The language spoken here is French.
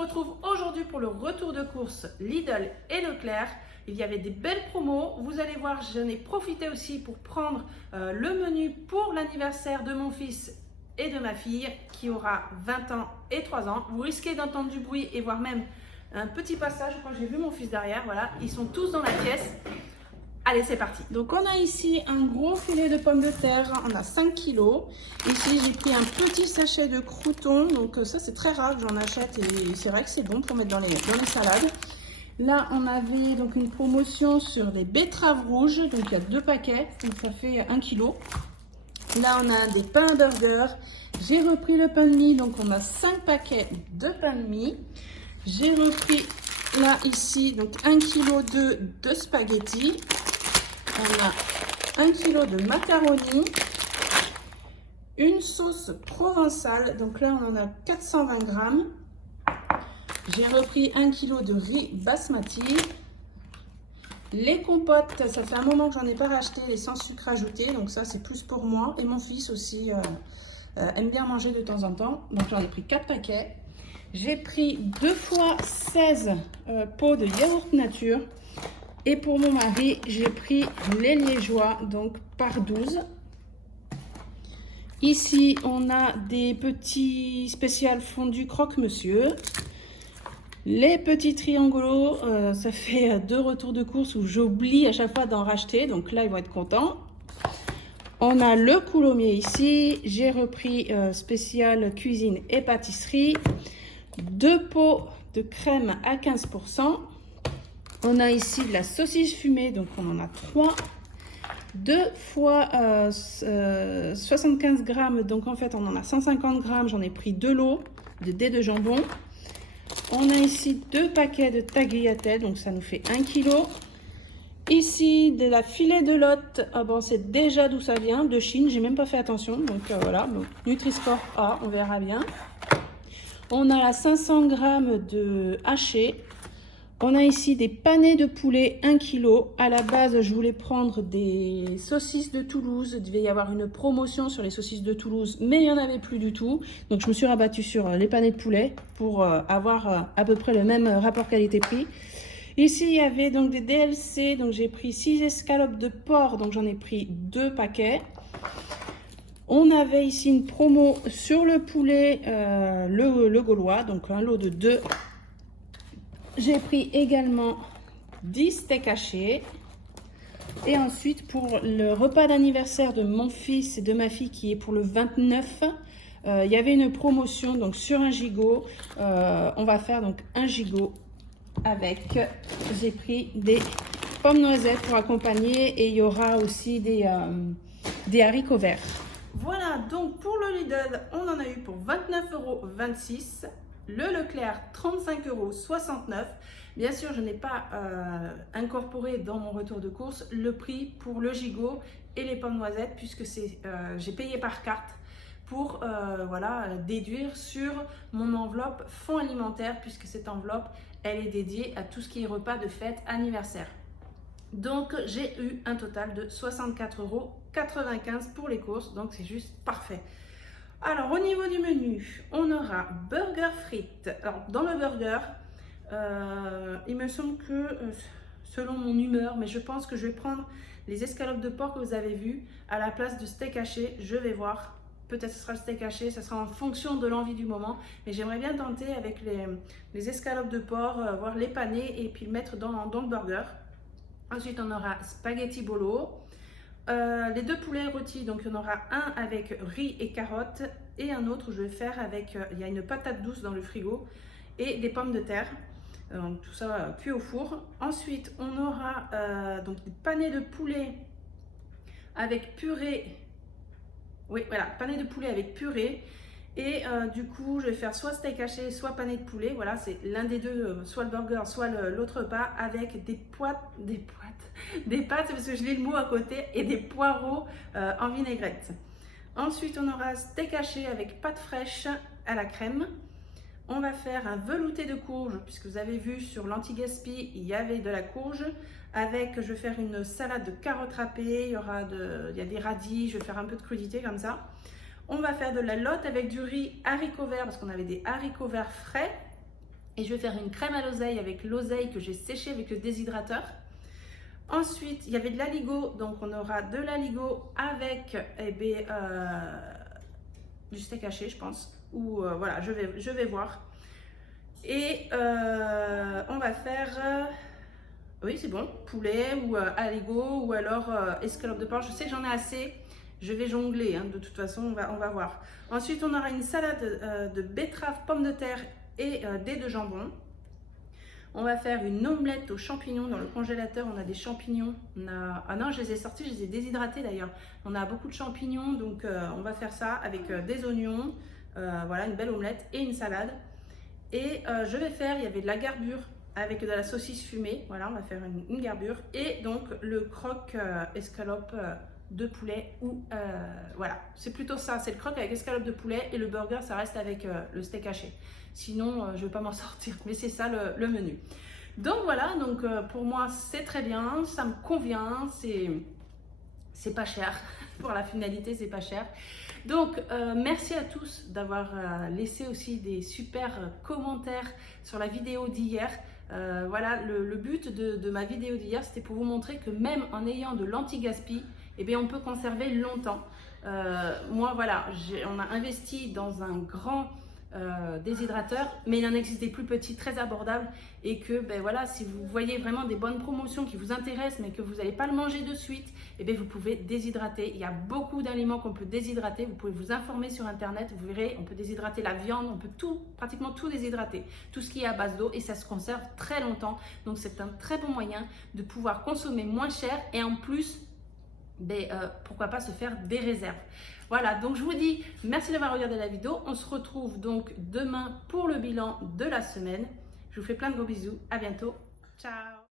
retrouve aujourd'hui pour le retour de course Lidl et Leclerc. Il y avait des belles promos, vous allez voir, j'en ai profité aussi pour prendre le menu pour l'anniversaire de mon fils et de ma fille qui aura 20 ans et 3 ans. Vous risquez d'entendre du bruit et voir même un petit passage quand j'ai vu mon fils derrière. Voilà, ils sont tous dans la pièce. Allez, c'est parti. Donc on a ici un gros filet de pommes de terre, on a 5 kilos. Ici j'ai pris un petit sachet de croûtons, donc ça c'est très rare que j'en achète et c'est vrai que c'est bon pour mettre dans les salades. Là on avait donc une promotion sur des betteraves rouges, donc il y a 2 paquets, donc ça fait 1 kilo. Là on a des pains à burger, j'ai repris le pain de mie, donc on a 5 paquets de pain de mie. J'ai repris là ici donc 1 kg de spaghettis. On a 1 kg de macaroni, une sauce provençale, donc là on en a 420 grammes. J'ai repris 1 kg de riz basmati. Les compotes, ça fait un moment que j'en ai pas racheté, les sans sucre ajouté, donc ça c'est plus pour moi. Et mon fils aussi aime bien manger de temps en temps, donc j'en ai pris 4 paquets. J'ai pris 2 fois 16 pots de yaourt nature. Et pour mon mari, j'ai pris les liégeois, donc par 12. Ici, on a des petits spécial fondus croque-monsieur. Les petits triangulos, ça fait 2 retours de course où j'oublie à chaque fois d'en racheter. Donc là, ils vont être contents. On a le coulommiers ici. J'ai repris spécial cuisine et pâtisserie. 2 pots de crème à 15%. On a ici de la saucisse fumée, donc on en a 3. 2 fois 75 grammes, donc en fait on en a 150 grammes. J'en ai pris 2 lots de dés de jambon. On a ici 2 paquets de tagliatelle, donc ça nous fait 1 kg. Ici de la filet de lotte, ah bon, c'est déjà d'où ça vient, de Chine, j'ai même pas fait attention, donc voilà, donc, Nutri-Score A, on verra bien. On a 500 grammes de haché. On a ici des panais de poulet 1 kg. À la base, je voulais prendre des saucisses de Toulouse. Il devait y avoir une promotion sur les saucisses de Toulouse, mais il n'y en avait plus du tout. Donc, je me suis rabattue sur les panais de poulet pour avoir à peu près le même rapport qualité-prix. Ici, il y avait donc des DLC. Donc, j'ai pris 6 escalopes de porc. Donc, j'en ai pris 2 paquets. On avait ici une promo sur le poulet, le gaulois. Donc, un lot de 2. J'ai pris également 10 steaks hachés. Et ensuite, pour le repas d'anniversaire de mon fils et de ma fille qui est pour le 29, il y avait une promotion donc sur un gigot. On va faire donc un gigot avec, j'ai pris des pommes noisettes pour accompagner et il y aura aussi des haricots verts. Voilà, donc pour le Lidl, on en a eu pour 29,26 €. Le Leclerc, 35,69 €. Bien sûr, je n'ai pas incorporé dans mon retour de course le prix pour le gigot et les pommes noisettes puisque j'ai payé par carte pour voilà, déduire sur mon enveloppe fonds alimentaire puisque cette enveloppe, elle est dédiée à tout ce qui est repas de fête anniversaire. Donc, j'ai eu un total de 64,95 € pour les courses, donc c'est juste parfait. Alors, au niveau du menu, on aura burger frites. Alors, dans le burger, il me semble que, selon mon humeur, mais je pense que je vais prendre les escalopes de porc que vous avez vues à la place de steak haché. Je vais voir. Peut-être ce sera le steak haché, ça sera en fonction de l'envie du moment. Mais j'aimerais bien tenter avec les escalopes de porc, voir les paner et puis le mettre dans le burger. Ensuite, on aura spaghetti bolo. Les 2 poulets rôtis, donc il y en aura un avec riz et carottes et un autre je vais faire avec, il y a une patate douce dans le frigo et des pommes de terre, donc tout ça cuit au four. Ensuite on aura donc des panais de poulet avec purée, oui voilà, panais de poulet avec purée et du coup je vais faire soit steak haché soit panais de poulet, voilà c'est l'un des deux, soit le burger soit l'autre repas avec des pâtes parce que je lis le mot à côté et des poireaux en vinaigrette. Ensuite on aura steak haché avec pâtes fraîches à la crème. On va faire un velouté de courge puisque vous avez vu sur l'anti-gaspi il y avait de la courge avec, je vais faire une salade de carottes râpées, il y a des radis, je vais faire un peu de crudité comme ça. On va faire de la lotte avec du riz haricots verts parce qu'on avait des haricots verts frais Et je vais faire une crème à l'oseille avec l'oseille que j'ai séchée avec le déshydrateur. Ensuite, il y avait de l'aligot, donc on aura de l'aligot avec du steak haché, je pense. Ou voilà, je vais voir. Et on va faire, oui c'est bon, poulet ou aligot ou alors escalope de porc. Je sais que j'en ai assez, je vais jongler, hein, de toute façon on va voir. Ensuite on aura une salade de betterave, pommes de terre et dés de jambon. On va faire une omelette aux champignons. Dans le congélateur, on a des champignons. Ah non, je les ai sortis, je les ai déshydratés d'ailleurs. On a beaucoup de champignons, donc on va faire ça avec des oignons. Voilà, une belle omelette et une salade. Et je vais faire, il y avait de la garbure avec de la saucisse fumée. Voilà, on va faire une garbure. Et donc le croque escalope de poulet. Voilà, c'est plutôt ça. C'est le croque avec escalope de poulet et le burger, ça reste avec le steak haché. Sinon, je ne vais pas m'en sortir, mais c'est ça le menu. Donc voilà, donc pour moi c'est très bien, ça me convient, c'est pas cher, pour la finalité c'est pas cher. Donc merci à tous d'avoir laissé aussi des super commentaires sur la vidéo d'hier. Voilà, le but de ma vidéo d'hier, c'était pour vous montrer que même en ayant de l'anti-gaspi, eh bien on peut conserver longtemps. Moi voilà, on a investi dans un grand déshydrateur, mais il en existe des plus petits, très abordables, et que ben voilà, si vous voyez vraiment des bonnes promotions qui vous intéressent mais que vous n'allez pas le manger de suite, et bien vous pouvez déshydrater. Il y a beaucoup d'aliments qu'on peut déshydrater, vous pouvez vous informer sur internet, vous verrez, on peut déshydrater la viande, on peut pratiquement tout déshydrater, tout ce qui est à base d'eau, et ça se conserve très longtemps. Donc c'est un très bon moyen de pouvoir consommer moins cher et en plus pourquoi pas se faire des réserves. Voilà, donc je vous dis merci d'avoir regardé la vidéo. On se retrouve donc demain pour le bilan de la semaine. Je vous fais plein de gros bisous. À bientôt. Ciao.